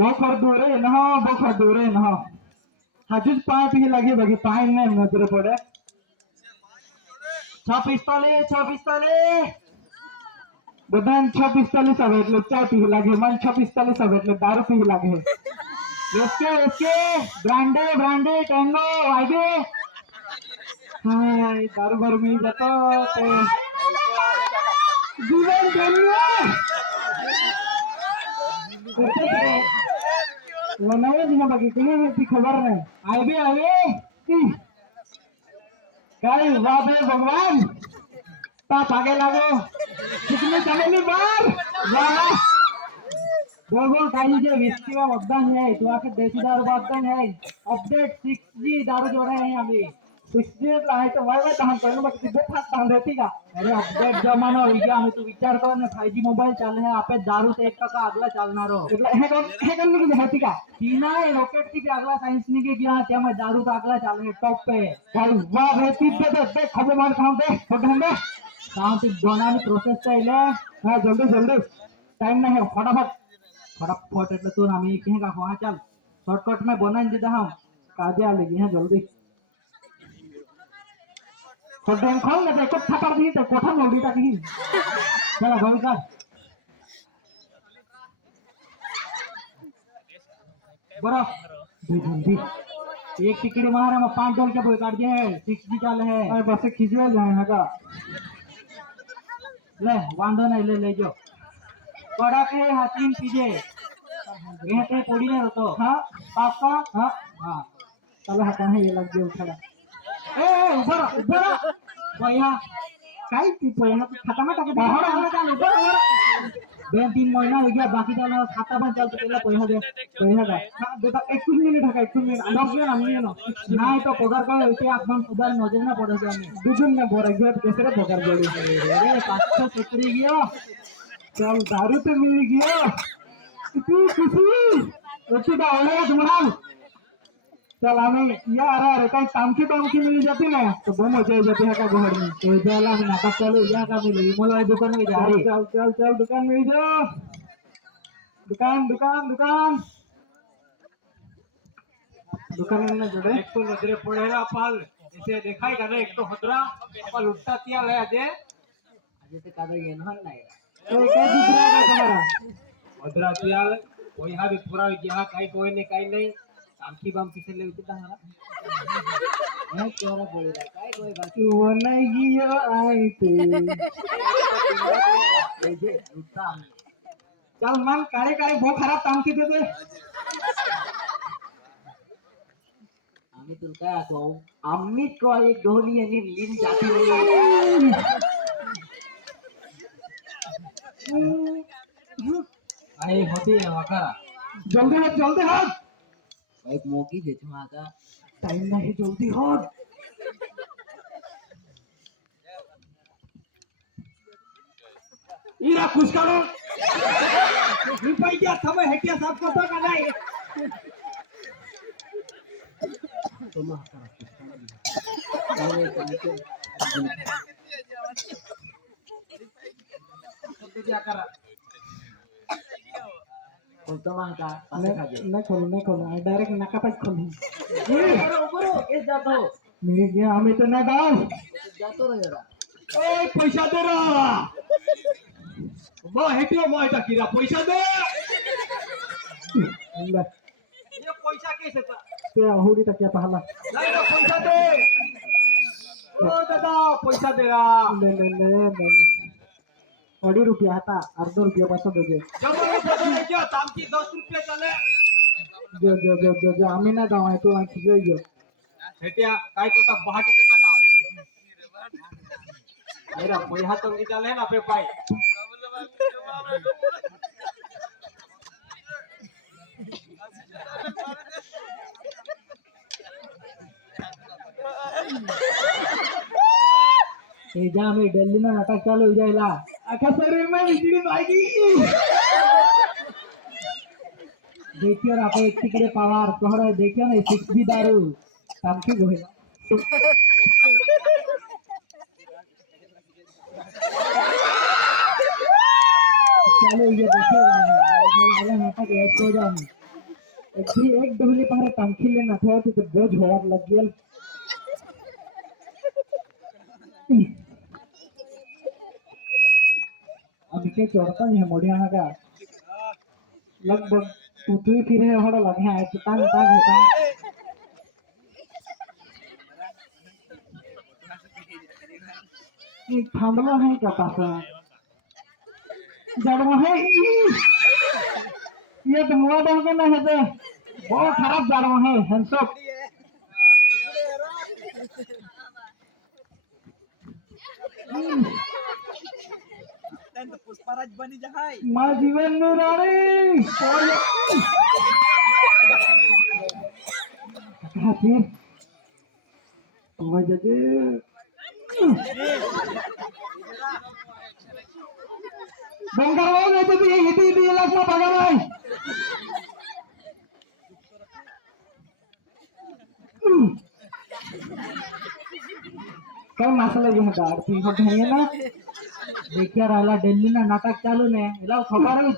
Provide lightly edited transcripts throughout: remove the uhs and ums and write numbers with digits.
बोखर दूरे न हजूज पाय पी लगे बगी पाय ने नजर पड़े छ पिस्तौले बदान 6:45 આવે એટલે ચા પી લાગે મન 6:45 આવે એટલે દારૂ પી લાગે એસકે બ્રાન્ડે ટેંગો વાગે હાય દારૂ ભર મિલ જતો તે જીવન ધન્ય વનાવે જ ના બાકી કઈ નથી ખબર નહીં આવે કઈ વાહ બે ભગવાન ता भागे लागो कितने चलेली बार वाह बोल काही जे विस्कीवा मतदान है तो आके देशी दारू मतदान है अपडेट 6G दारू जोड़े हैं अभी 6G है तो वाई तो हम कहने बाकी बहुत हाथ तान रहती का अरे अपडेट जमाना हो गया हमें तो विचार करो ना 5G मोबाइल चल है आपे दारू से 1% अगला चलना रो हे करने की रहती का तीना है रॉकेट की अगला साइंस ने के गया क्या मैं दारू का अगला चल है टॉप पे भाई वाह रहती पे खबर मार खाऊं पे फोटो में काउंट दोनानी प्रोसेस चाहिले हां जल्दी टाइम नहीं है फटाफट એટલે તો અમે કહેगा हां चल शॉर्टकट में बनाई देता हम काजे आ लगी है जल्दी तो दिन खोल ले देखो थपड़ दी तो कोठा में उल्टा की चला भाई का बड़ा जल्दी एक टिकट मारे में $5 के बोल काट दिए है 6G चल है और बस खिंचवा जाएगा ले वांधो नहीं ले जो कड़ा के हाथीन पीजे ये पे पड़ी नहीं तो हां पापा हां चलो हटा है ये लग गया उठा ए ऊपर भैया काई की भैया खाता में टाके बाहर आने चल ऊपर बे 3 महीना हो गया बाकी चलो खाता में चल तो पैसा दे का बेटा 1 मिनट है 1 मिनट अंदर से हम नहीं ना तो पगार का ऐसे आपन सुधार नजर ना पड़े हमें दुजुन में बोरा गया कैसे रे पगार जोड़ी अरे 570 गया चल दारू तो मिल गया इतनी खुशी ऐसे का हो तुम्हारा चल हमें यार अरे कहीं तामकी मिल जाती ना तो बहुत मजा आ जाती है का घर में तो जाला में नाका चलो या का मिले मोला दुकान में जा रही चल दुकान में जा दुकान में जोड़े एक तो नजरे पड़ेगा पाल इसे देखाएगा ना एक तो हदरा पाल उठता तिया ले आजे ते कादा ये न नाही तो काय दुसरा का तुम्हारा हदरा तिया कोई हा भी पूरा गया काही कोई ने काही नहीं आखी बम किसे ले उठता है मैं चोरा बोलेगा काय कोई बाकी वो नहीं गियो आई थे ए जे उठता चल मन कारे बहुत खराब काम की देते आम्ही तुला काय आठवू आम्ही तो एक ढोली आणि लिन जाती आई होती है वकरा जल्दी हाथ एक मौकी दे तुम्हारा टाइम नहीं जल्दी हाथ इरा खुश करो रुपया समय हेटिया साहब को तो का नहीं तो मां तो क्या कर खोलता मांगा नहीं खोल डायरेक्ट नाका पे खोल ऊपर केस जातो मिल गया हमें तो ना दाओ जातो रे जरा ए पैसा दे रा वो हेटियो मोयटा किरा पैसा दे ले ये पैसा कैसे था ते हुडी टकिया पहला नहीं तो पैसा दे ओ दादा पैसा दे रा ले ₹2.5 था ₹2.5 पैसा दे क्या तामकी ₹10 चले जो आम्ही ना दाव तू आणखी गयो हेटिया काय कोता बहाटी देता गाव मेरा पैसा तो निकाल है ना पे भाई ए जा मी दिल्ली ना नाटक चालू हो जाएला आखा शरीर में बिजली आएगी देखिए आप एक टिकड़े पावर तोहरा देखिए ना 6G दारू तामकी गोहेला चलो ये देखिए नाटक एक हो जाए एक डोली पहले पंखी लेना था तो बोझ होर लग गया अभी के चौड़ता है मोड़ियाना का लगभग पृथ्वी फिर है हड़ा लगे हैं तो तांग तांग है एक थांबलो है क्या पास जड़वा है ये तो मुआ डाल के ना है तो बहुत खराब जड़वा है हंसो पुष्पराज बनी जहाई माँ जीवन में रानी हाथी वजह से बंगाल में तो ये हिटी इलाका बगा भाई काय मसाला घेऊन दार ती होत आहे ना देखिए राला दिल्ली ना नाटक चालू ने इला खबर है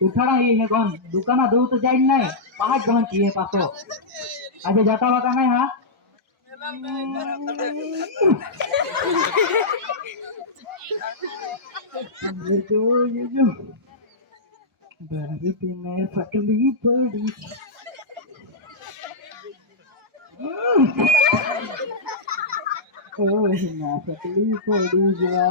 उठाड़ा ये है कौन दुकाना दो तो जाइन नहीं पांच बहन किए पासो आज जाता वाता नहीं हां ये जो धरती में फकली पड़ी ओह ना फकली पड़ी जा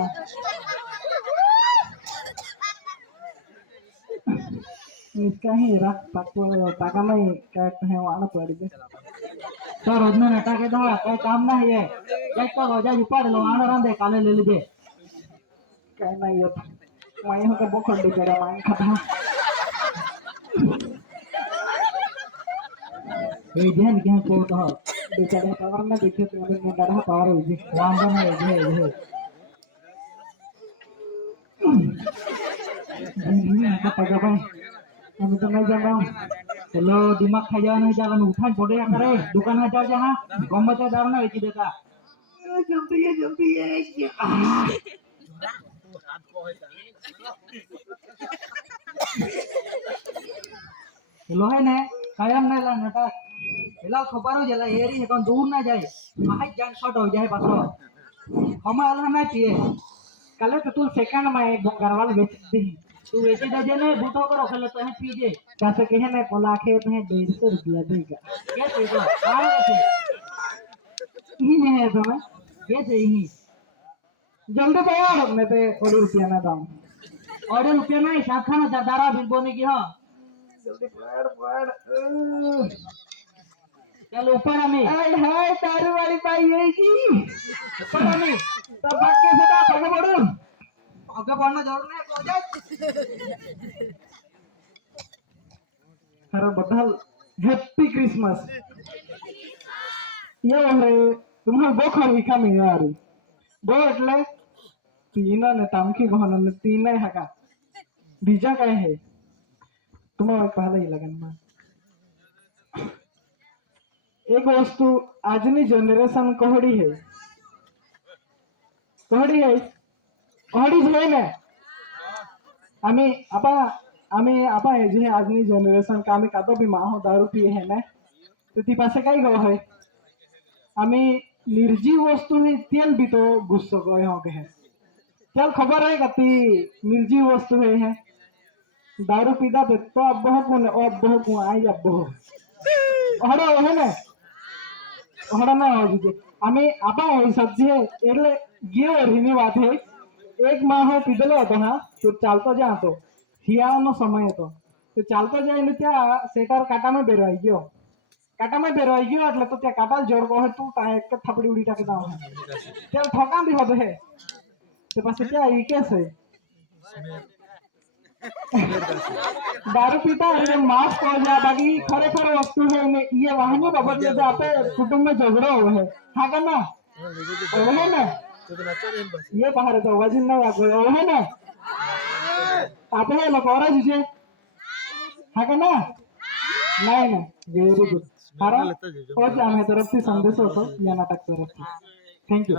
इसका ही रख पक्को ताका में क्या है वाला पड़ी है तो रोज में नेता के दो कोई काम ना है ये तो रोजा ऊपर लो आना रंदे काले ले लीजिए क्या नहीं ये माई हो के बोखड़ दे तेरा माई खाता ये जहन क्या को तो बेचारे पावर में देखे तो में डरा पावर हो जी राम राम है ये ये का पगा भाई हम तो नहीं जान रहा हूँ चलो दिमाग खा जाओ नहीं जाओ उठा छोड़े या करे दुकान में जाओ जहाँ गम बचा जाओ ना बेची देता जल्दी है चलो है ना कायम नहीं ला नटा चलो खबर हो जाला एरी है कौन दूर ना जाए माइक जान शॉट हो जाए बस हम आला ना पिए कल तो तू सेकंड में घरवाल बेच दी तू बेचे दे ने बूटो करो खेले तो है पीजे कैसे कहे ने पोला खेत है 150 रुपया देगा क्या देगा आए से ही नहीं है तो मैं कैसे ही जल्दी तैयार मैं पे 1 रुपया ना दाम 1 रुपया नहीं शाखा ना दारा बिल बोने की हां जल्दी पड़ चल ऊपर हमें हाय तारू वाली पाई है जी ऊपर हमें तब भाग के सदा आगे बढ़ो आगे बढ़ना जरूर है प्रोजेक्ट हर बदल हैप्पी क्रिसमस ये है तुम्हारा बोखर विका में यार बो એટલે तीन ने तामकी गहन ने तीन है का बीजा काय है तुम्हारा पहले ही लगन में एक वस्तु आजनी जनरेशन कहड़ी है कहड़ी है ना आम्ही आपा जे आजनी जनरेशन का आम्ही कातो भी माहो दारू पिए है ना तो ती पासे काय गो है आम्ही निर्जीव वस्तु ही तेल भी तो गुस्सो गए हो के है चल खबर है कती निर्जीव वस्तु है दारू पीदा तो अब बहुत को आई अब बहुत हड़ा है ना हड़ा ना हो जी आम्ही आपा होई सब्जी है એટલે ગયો રીની વાત है एक माह पीधेलो હતો હા તો ચાલતો જા હતો શિયાળાનો સમય હતો તો ચાલતો જઈને ત્યાં સેટર કાટામાં બેરવાઈ ગયો એટલે તો ત્યાં કાટા જોર કહે તું તા એક થપડી ઉડી टाकी દાવ ત્યાં ઠોકાં દી હોતે હે તો પછી ત્યાં ઈ કે છે दारू पीता है मास्क हो जाए बाकी खरेखर वस्तु है ये वाहनों बाबत में आपे कुटुंब में झगड़ा हुआ है हाँ करना है ना ये बाहर तो वजन ना है ना आप है लोग और जी हाँ करना नहीं ना वेरी गुड हारा और जाने तरफ से संदेश होता या नाटक तरफ से थैंक यू